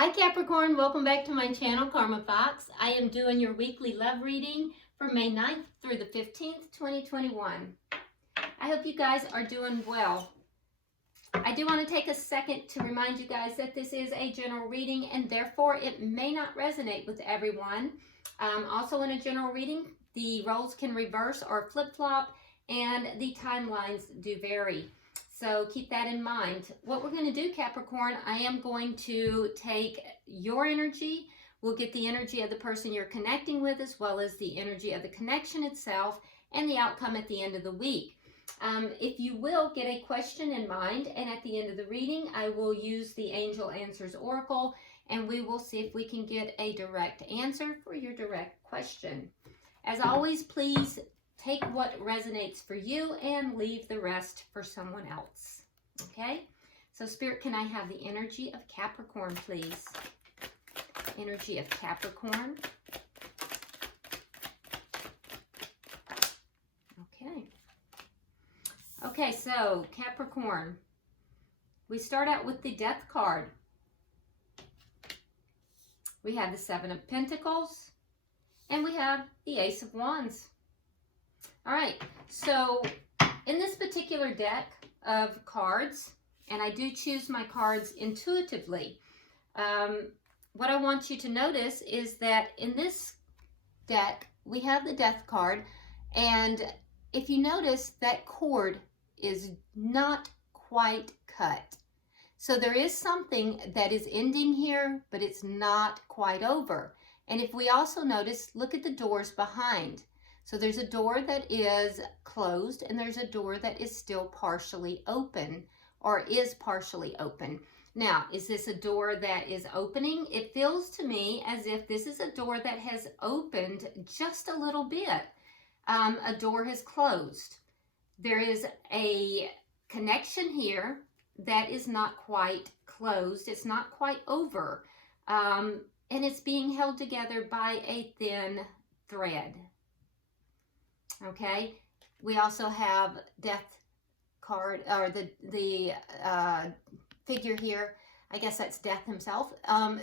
Hi Capricorn, welcome back to my channel, Karma Fox. I am doing your weekly love reading for May 9th through the 15th, 2021. I hope you guys are doing well. I do want to take a second to remind you guys that this is a general reading and therefore it may not resonate with everyone. Also in a general reading, the roles can reverse or flip-flop and the timelines do vary. So keep that in mind. What we're going to do, Capricorn, I am going to take your energy. We'll get the energy of the person you're connecting with as well as the energy of the connection itself and the outcome at the end of the week. If you will, get a question in mind, and at the end of the reading, I will use the Angel Answers Oracle, and we will see if we can get a direct answer for your direct question. As always, please take what resonates for you and leave the rest for someone else. Okay? So, Spirit, can I have the energy of Capricorn, please? Energy of Capricorn. Okay. Okay, so Capricorn, we start out with the Death card. We have the Seven of Pentacles, and we have the Ace of Wands. All right, so in this particular deck of cards, and I do choose my cards intuitively, what I want you to notice is that in this deck, we have the Death card, and if you notice, that cord is not quite cut. So there is something that is ending here, but it's not quite over. And if we also notice, look at the doors behind. So there's a door that is closed and there's a door that is still partially open or is partially open. Now, is this a door that is opening? It feels to me as if this is a door that has opened just a little bit. A door has closed. There is a connection here that is not quite closed. It's not quite over. And it's being held together by a thin thread. Okay. We also have Death card, or the figure here. I guess that's Death himself,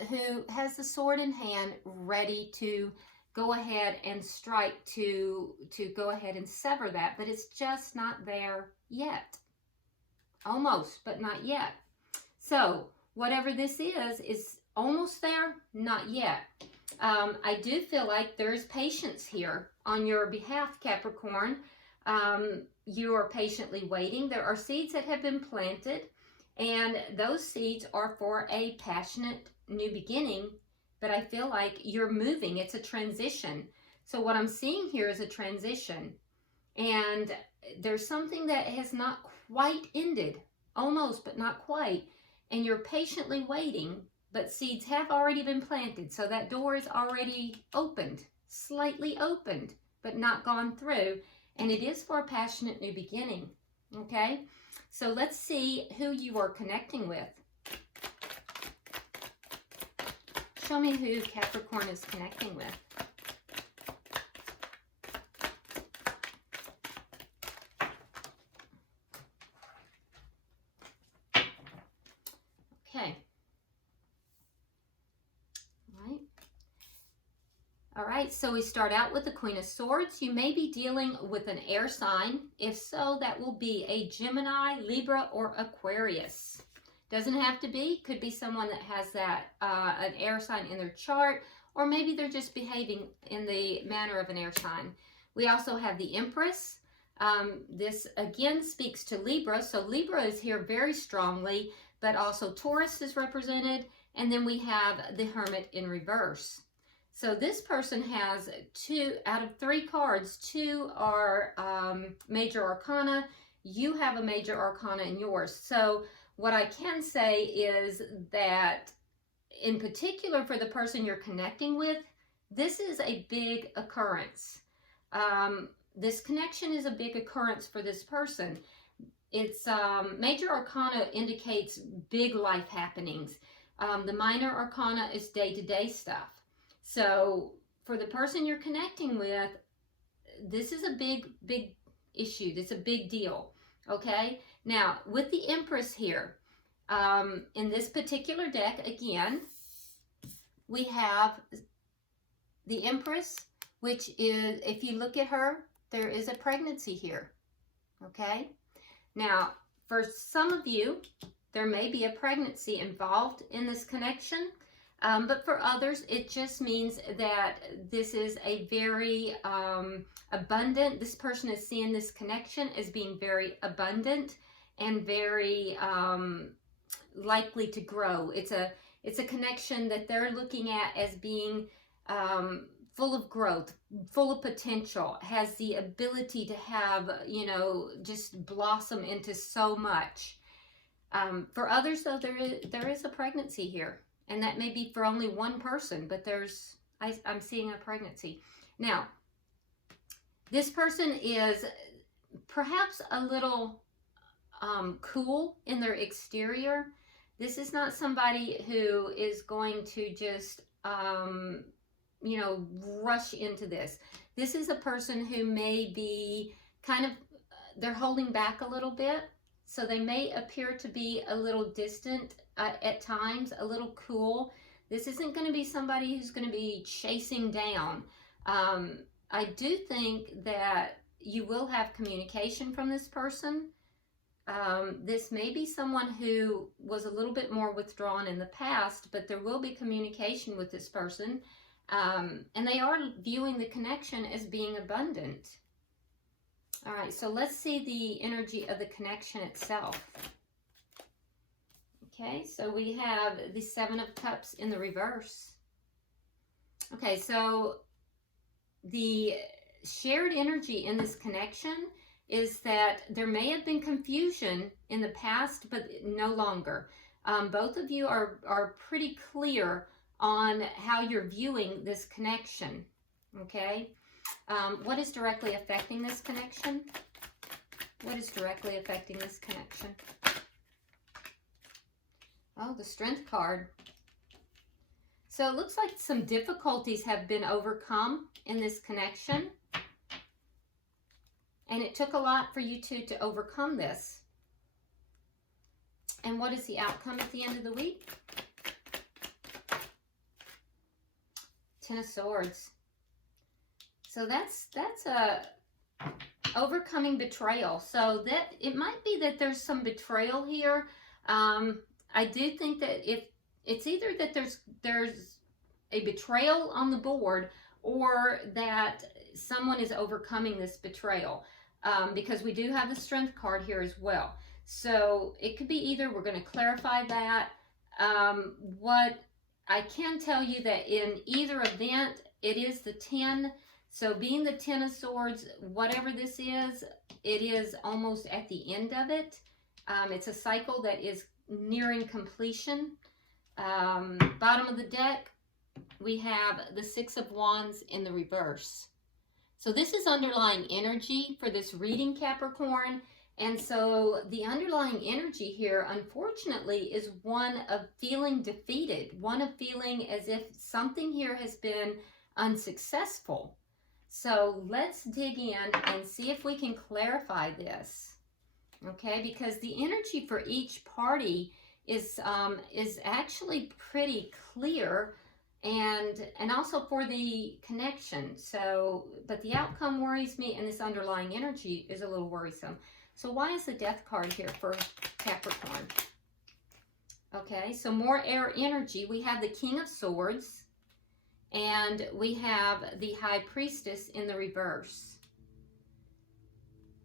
who has the sword in hand ready to go ahead and strike to go ahead and sever that, but it's just not there yet. Almost, but not yet. So whatever this is almost there, not yet. I do feel like there's patience here on your behalf, Capricorn. You are patiently waiting. There are seeds that have been planted, and those seeds are for a passionate new beginning. But I feel like you're moving. It's a transition. So what I'm seeing here is a transition. And there's something that has not quite ended. Almost, but not quite. And you're patiently waiting. But seeds have already been planted. So that door is already opened. Slightly opened, but not gone through. And it is for a passionate new beginning. Okay? So let's see who you are connecting with. Show me who Capricorn is connecting with. Okay. All right, so we start out with the Queen of Swords. You may be dealing with an air sign. If so, that will be a Gemini, Libra, or Aquarius. Doesn't have to be. Could be someone that has that an air sign in their chart, or maybe they're just behaving in the manner of an air sign. We also have the Empress. This again speaks to Libra, so Libra is here very strongly, but also Taurus is represented, and then we have the Hermit in reverse. So this person has 2 out of 3 cards. 2 are major arcana. You have a major arcana in yours. So what I can say is that in particular for the person you're connecting with, this is a big occurrence. This connection is a big occurrence for this person. It's major arcana indicates big life happenings. The minor arcana is day-to-day stuff. So for the person you're connecting with, this is a big issue. It's a big deal. Okay. Now with the Empress here, in this particular deck, again, we have the Empress, which is, if you look at her, there is a pregnancy here, okay? Now, for some of you, there may be a pregnancy involved in this connection, but for others, it just means that this is a very abundant, this person is seeing this connection as being very abundant and very likely to grow. It's a connection that they're looking at as being full of growth, full of potential, has the ability to have, you know, just blossom into so much. For others, though, there is a pregnancy here, and that may be for only one person, but I'm seeing a pregnancy. Now, this person is perhaps a little cool in their exterior. This is not somebody who is going to just, you know, rush into this. This is a person who may be kind of, they're holding back a little bit. So they may appear to be a little distant at times, a little cool. This isn't going to be somebody who's going to be chasing down. I do think that you will have communication from this person. This may be someone who was a little bit more withdrawn in the past, but there will be communication with this person. And they are viewing the connection as being abundant. All right, so let's see the energy of the connection itself. Okay, so we have the Seven of Cups in the reverse. Okay, so the shared energy in this connection is that there may have been confusion in the past, but no longer. Both of you are pretty clear on how you're viewing this connection, okay? What is directly affecting this connection? What is directly affecting this connection? Oh, the Strength card. So it looks like some difficulties have been overcome in this connection. And it took a lot for you two to overcome this. And what is the outcome at the end of the week? Ten of Swords. So that's a overcoming betrayal. So that it might be that there's some betrayal here. I do think that if it's either that there's a betrayal on the board, or that someone is overcoming this betrayal, because we do have the Strength card here as well. So it could be either. We're going to clarify that. What I can tell you that in either event, it is the 10. So being the 10 of Swords, whatever this is, it is almost at the end of it. It's a cycle that is nearing completion. Bottom of the deck, we have the Six of Wands in the reverse. So this is underlying energy for this reading, Capricorn. And so the underlying energy here, unfortunately, is one of feeling defeated, one of feeling as if something here has been unsuccessful. So let's dig in and see if we can clarify this, okay? Because the energy for each party is actually pretty clear, and also for the connection. So, but the outcome worries me, and this underlying energy is a little worrisome. So why is the Death card here for Capricorn? Okay, so more air energy. We have the King of Swords, and we have the High Priestess in the reverse.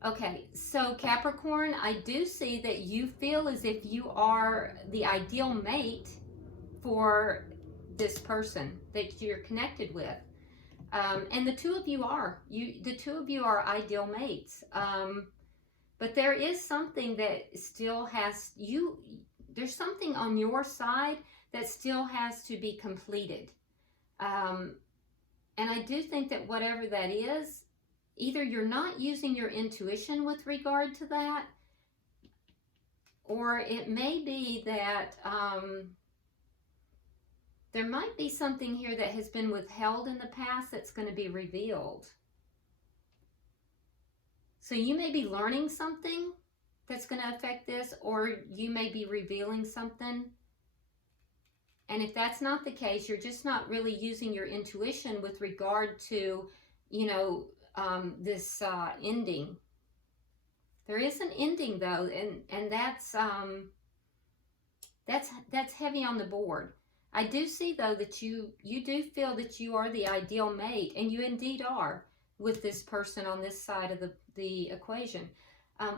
Okay, so Capricorn, I do see that you feel as if you are the ideal mate for this person that you're connected with. And the two of you are. The two of you are ideal mates. But there is something that still has there's something on your side that still has to be completed. And I do think that whatever that is, either you're not using your intuition with regard to that, or it may be that there might be something here that has been withheld in the past that's going to be revealed. So you may be learning something that's going to affect this, or you may be revealing something, And if that's not the case, you're just not really using your intuition with regard to, you know, this ending. There is an ending though, and that's heavy on the board. I do see though that you do feel that you are the ideal mate, and you indeed are with this person on this side of the equation.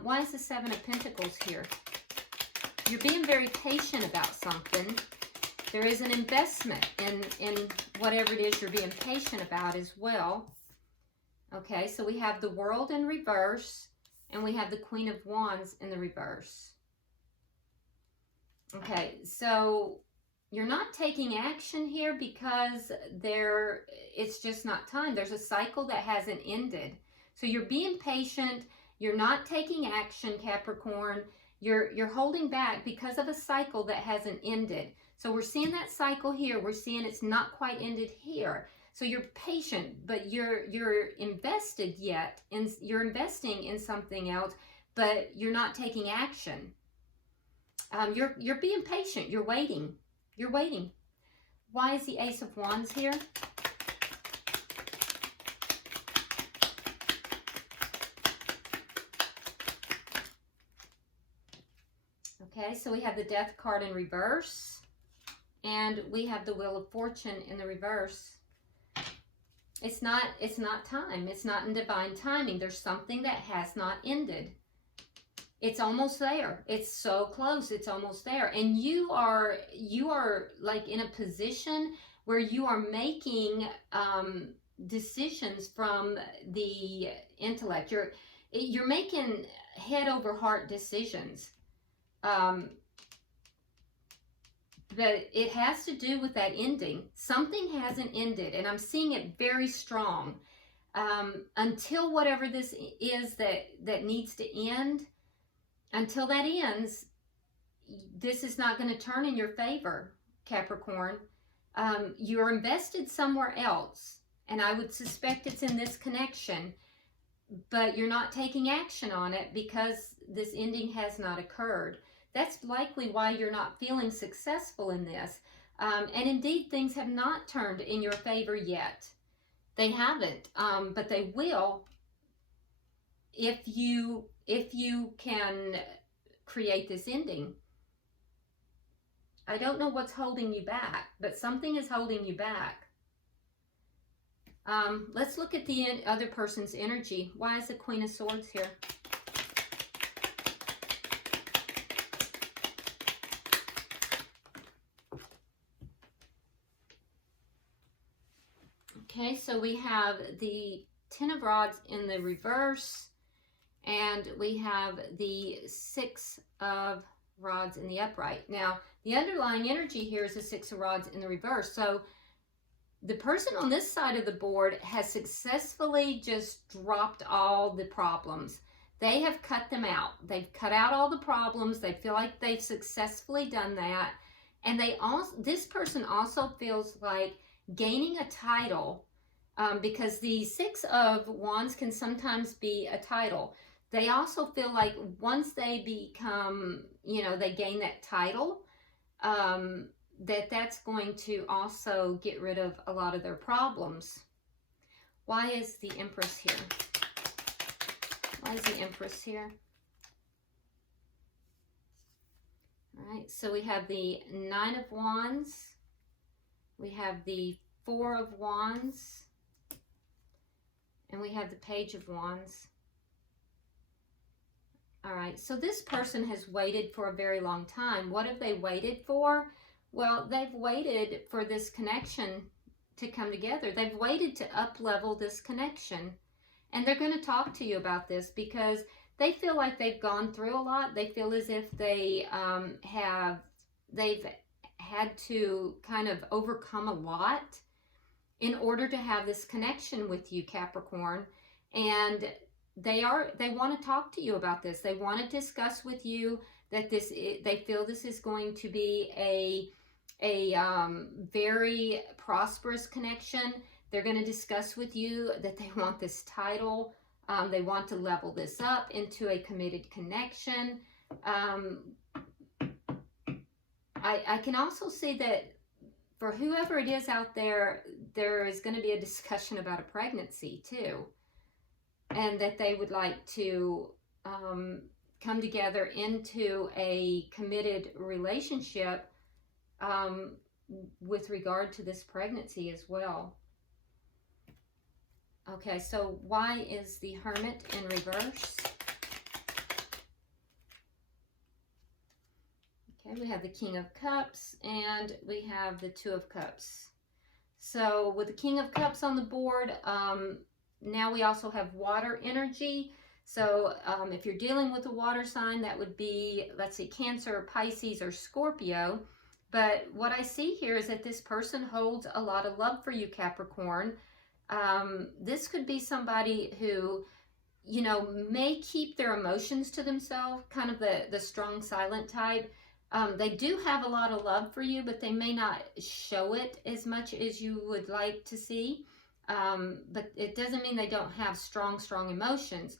Why is the Seven of Pentacles here? You're being very patient about something. There is an investment in whatever it is you're being patient about as well. Okay, so we have the World in reverse, and we have the Queen of Wands in the reverse. Okay, so you're not taking action here because it's just not time. There's a cycle that hasn't ended. So you're being patient. You're not taking action, Capricorn. You're holding back because of a cycle that hasn't ended. So we're seeing that cycle here. We're seeing it's not quite ended here. So you're patient, but you're invested yet, and you're investing in something else, but you're not taking action. You're being patient. You're waiting. You're waiting. Why is the Ace of Wands here? Okay, so we have the Death card in reverse, and we have the Wheel of Fortune in the reverse. It's not time. It's not in divine timing. There's something that has not ended. It's almost there. It's so close. It's almost there. And you are like in a position where you are making decisions from the intellect. You're making head over heart decisions. But it has to do with that ending. Something hasn't ended, and I'm seeing it very strong. Until whatever this is that needs to end, until that ends, this is not going to turn in your favor, Capricorn. You're invested somewhere else, and I would suspect it's in this connection, but you're not taking action on it because this ending has not occurred. That's likely why you're not feeling successful in this. And indeed, things have not turned in your favor yet. They haven't, but they will if you can create this ending. I don't know what's holding you back, but something is holding you back. Let's look at the other person's energy. Why is the Queen of Swords here? Okay, so we have the Ten of Rods in the reverse, and we have the Six of Rods in the upright. Now, the underlying energy here is the Six of Rods in the reverse. So the person on this side of the board has successfully just dropped all the problems. They have cut them out. They've cut out all the problems. They feel like they've successfully done that. And this person also feels like gaining a title, because the Six of Wands can sometimes be a title. They also feel like once they become, they gain that title, that's going to also get rid of a lot of their problems. Why is the Empress here? Why is the Empress here? All right, so we have the Nine of Wands. We have the Four of Wands. And we have the Page of Wands. All right, so this person has waited for a very long time. What have they waited for? Well, they've waited for this connection to come together. They've waited to up-level this connection. And they're going to talk to you about this because they feel like they've gone through a lot. They feel as if they've had to kind of overcome a lot in order to have this connection with you, Capricorn. And they want to talk to you about this. They want to discuss with you that they feel this is going to be a very prosperous connection. They're going to discuss with you that they want this title. They want to level this up into a committed connection. I can also see that for whoever it is out there, there is going to be a discussion about a pregnancy too. And that they would like to come together into a committed relationship with regard to this pregnancy as well. Okay, so why is the Hermit in reverse? Okay, we have the King of Cups and we have the Two of Cups. So with the King of Cups on the board, now we also have water energy. So if you're dealing with a water sign, that would be, let's see, Cancer, Pisces, or Scorpio. But what I see here is that this person holds a lot of love for you, Capricorn. This could be somebody who, you know, may keep their emotions to themselves, kind of the strong silent type. They do have a lot of love for you, but they may not show it as much as you would like to see. But it doesn't mean they don't have strong emotions.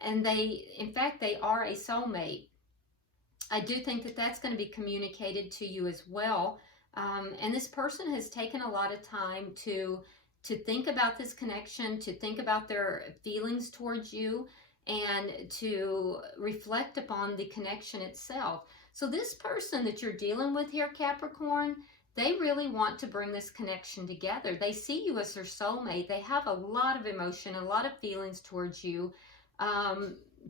And in fact, they are a soulmate. I do think that that's going to be communicated to you as well. And this person has taken a lot of time to think about this connection, to think about their feelings towards you, and to reflect upon the connection itself. So this person that you're dealing with here, Capricorn, they really want to bring this connection together. They see you as their soulmate. They have a lot of emotion, a lot of feelings towards you.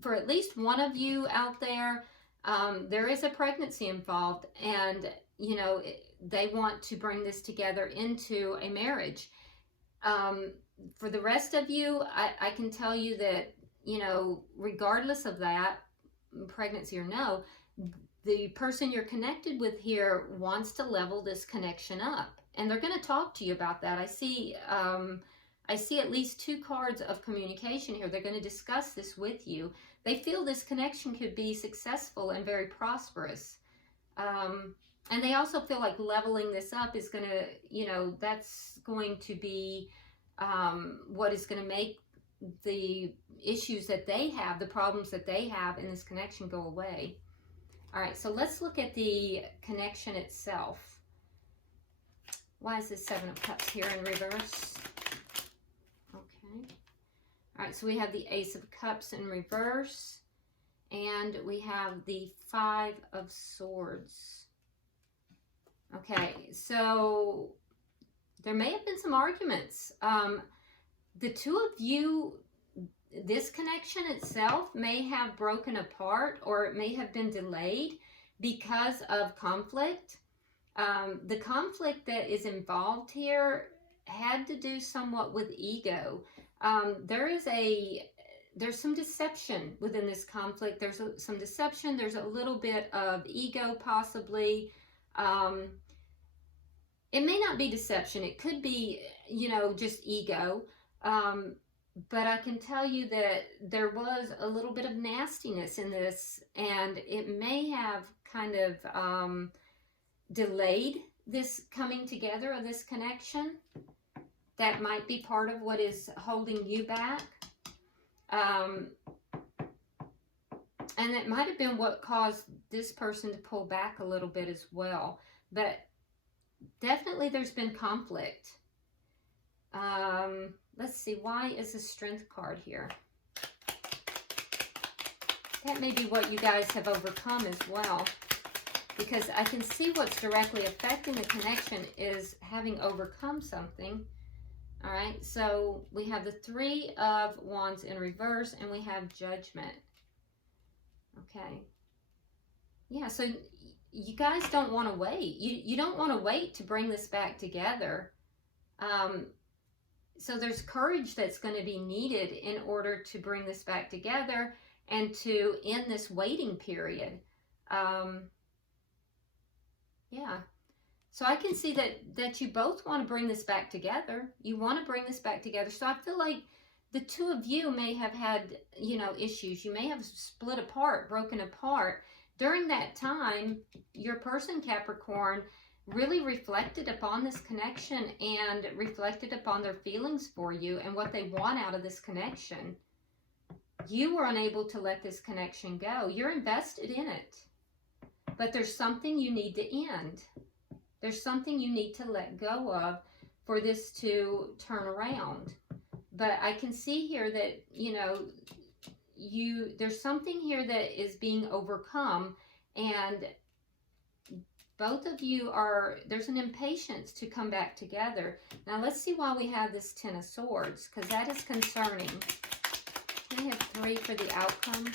For at least one of you out there, there is a pregnancy involved, and, you know, they want to bring this together into a marriage. For the rest of you, I can tell you that, you know, regardless of that, pregnancy or no, the person you're connected with here wants to level this connection up, and they're going to talk to you about that. I see at least 2 cards of communication here. They're going to discuss this with you. They feel this connection could be successful and very prosperous. And they also feel like leveling this up is going to, you know, that's going to be what is going to make the issues that they have, the problems that they have in this connection go away. All right, so let's look at the connection itself. Why is this 7 of Cups here in reverse? Okay. All right, so we have the Ace of Cups in reverse, and we have the 5 of Swords. Okay, so there may have been some arguments. The two of you, this connection itself may have broken apart, or it may have been delayed because of conflict. The conflict that is involved here had to do somewhat with ego. There's some deception within this conflict. There's some deception. There's a little bit of ego possibly. It may not be deception. It could be, you know, just ego. But I can tell you that there was a little bit of nastiness in this, and it may have kind of delayed this coming together of this connection. That might be part of what is holding you back. And that might have been what caused this person to pull back a little bit as well. But definitely there's been conflict. Let's see, why is the Strength card here? That may be what you guys have overcome as well. Because I can see what's directly affecting the connection is having overcome something. All right, so we have the 3 of Wands in reverse, and we have Judgment. Okay. Yeah, so you guys don't want to wait. You don't want to wait to bring this back together. So there's courage that's going to be needed in order to bring this back together and to end this waiting period. Yeah. So I can see that you both want to bring this back together. You want to bring this back together. So I feel like the two of you may have had, you know, issues. You may have split apart, broken apart. During that time, your person, Capricorn, really reflected upon this connection and reflected upon their feelings for you and what they want out of this connection. You were unable to let this connection go. You're invested in it. But there's something you need to end. There's something you need to let go of for this to turn around. But I can see here that, you know, there's something here that is being overcome, and both of you there's an impatience to come back together. Now let's see why we have this Ten of Swords, because that is concerning. We have 3 for the outcome.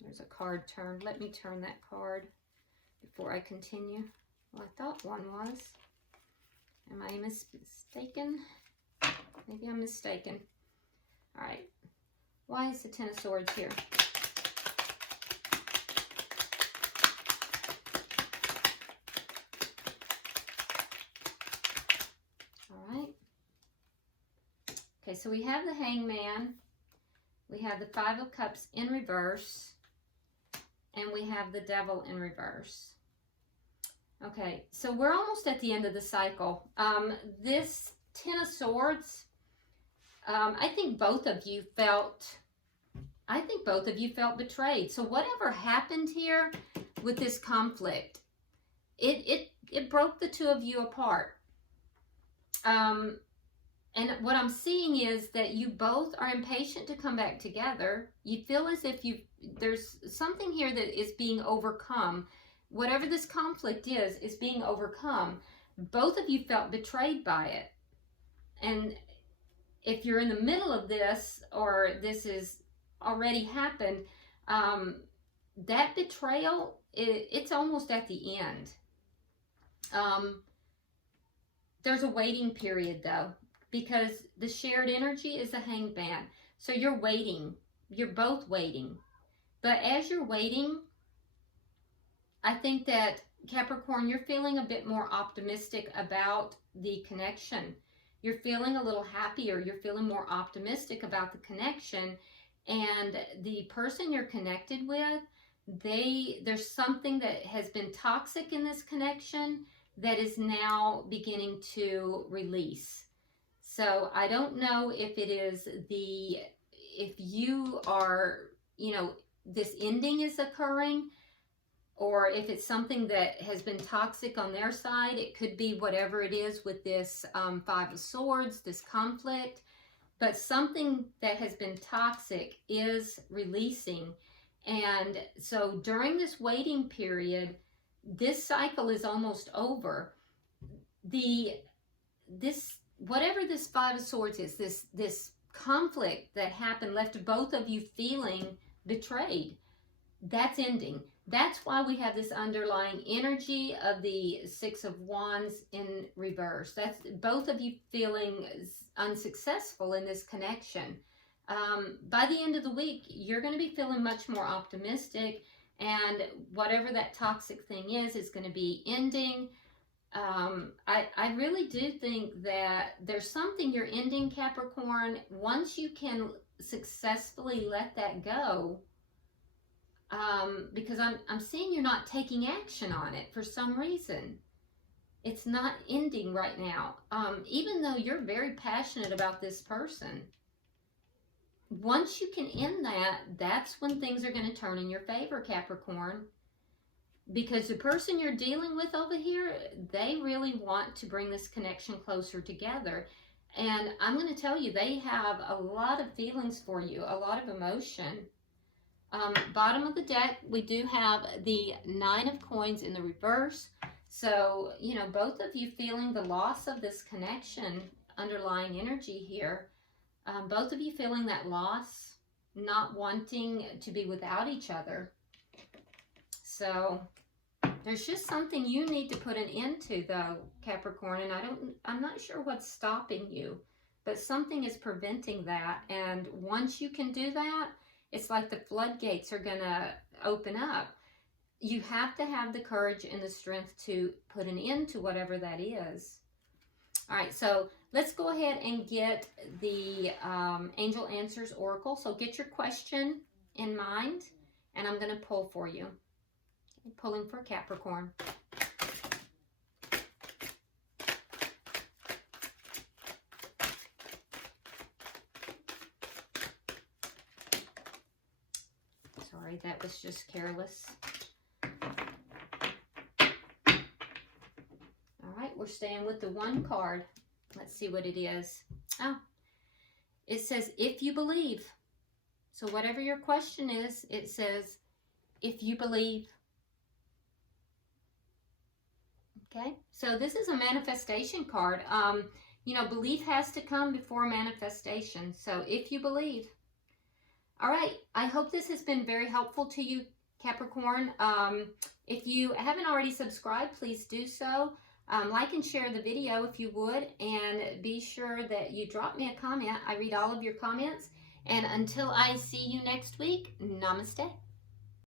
There's a card turned. Let me turn that card before I continue. Well, I thought one was. Am I mistaken? Maybe I'm mistaken. All right. Why is the Ten of Swords here? All right. Okay, so we have the Hangman. We have the Five of Cups in reverse. And we have the Devil in reverse. Okay, so we're almost at the end of the cycle. This Ten of Swords, I think both of you felt betrayed. So whatever happened here with this conflict, it broke the two of you apart. And what I'm seeing is that you both are impatient to come back together. You feel as if there's something here that is being overcome. Whatever this conflict is being overcome. Both of you felt betrayed by it. And if you're in the middle of this, or this has already happened, that betrayal, it's almost at the end. There's a waiting period though, because the shared energy is a hangman. So you're waiting. You're both waiting. But as you're waiting, I think that Capricorn, you're feeling a bit more optimistic about the connection. You're feeling a little happier. You're feeling more optimistic about the connection. And the person you're connected with, there's something that has been toxic in this connection that is now beginning to release. So I don't know if it is if you are, you know, this ending is occurring, or if it's something that has been toxic on their side. It could be whatever it is with this Five of Swords, this conflict. But something that has been toxic is releasing. And so during this waiting period, this cycle is almost over. Whatever this Five of Swords is, this conflict that happened left both of you feeling betrayed. That's ending. That's why we have this underlying energy of the Six of Wands in reverse. That's both of you feeling unsuccessful in this connection. By the end of the week, you're going to be feeling much more optimistic, and whatever that toxic thing is going to be ending. I really do think that there's something you're ending, Capricorn. Once you can successfully let that go, because I'm seeing you're not taking action on it for some reason. It's not ending right now. Even though you're very passionate about this person, once you can end that, that's when things are going to turn in your favor, Capricorn. Because the person you're dealing with over here, they really want to bring this connection closer together. And I'm going to tell you, they have a lot of feelings for you, a lot of emotion. Bottom of the deck, we do have the Nine of Coins in the reverse. So, you know, both of you feeling the loss of this connection, underlying energy here. Both of you feeling that loss, not wanting to be without each other. So there's just something you need to put an end to though, Capricorn, and I'm not sure what's stopping you, but something is preventing that. And once you can do that, it's like the floodgates are going to open up. You have to have the courage and the strength to put an end to whatever that is. All right, so let's go ahead and get the Angel Answers Oracle. So get your question in mind, and I'm going to pull for you. I'm pulling for Capricorn. Sorry, that was just careless. staying with the one card. Let's see what it is. Oh, it says, if you believe. So whatever your question is, it says, if you believe. Okay, so this is a manifestation card. You know, belief has to come before manifestation. So if you believe. All right, I hope this has been very helpful to you, Capricorn. If you haven't already subscribed, please do so. Like and share the video if you would, and be sure that you drop me a comment. I read all of your comments. And until I see you next week, namaste.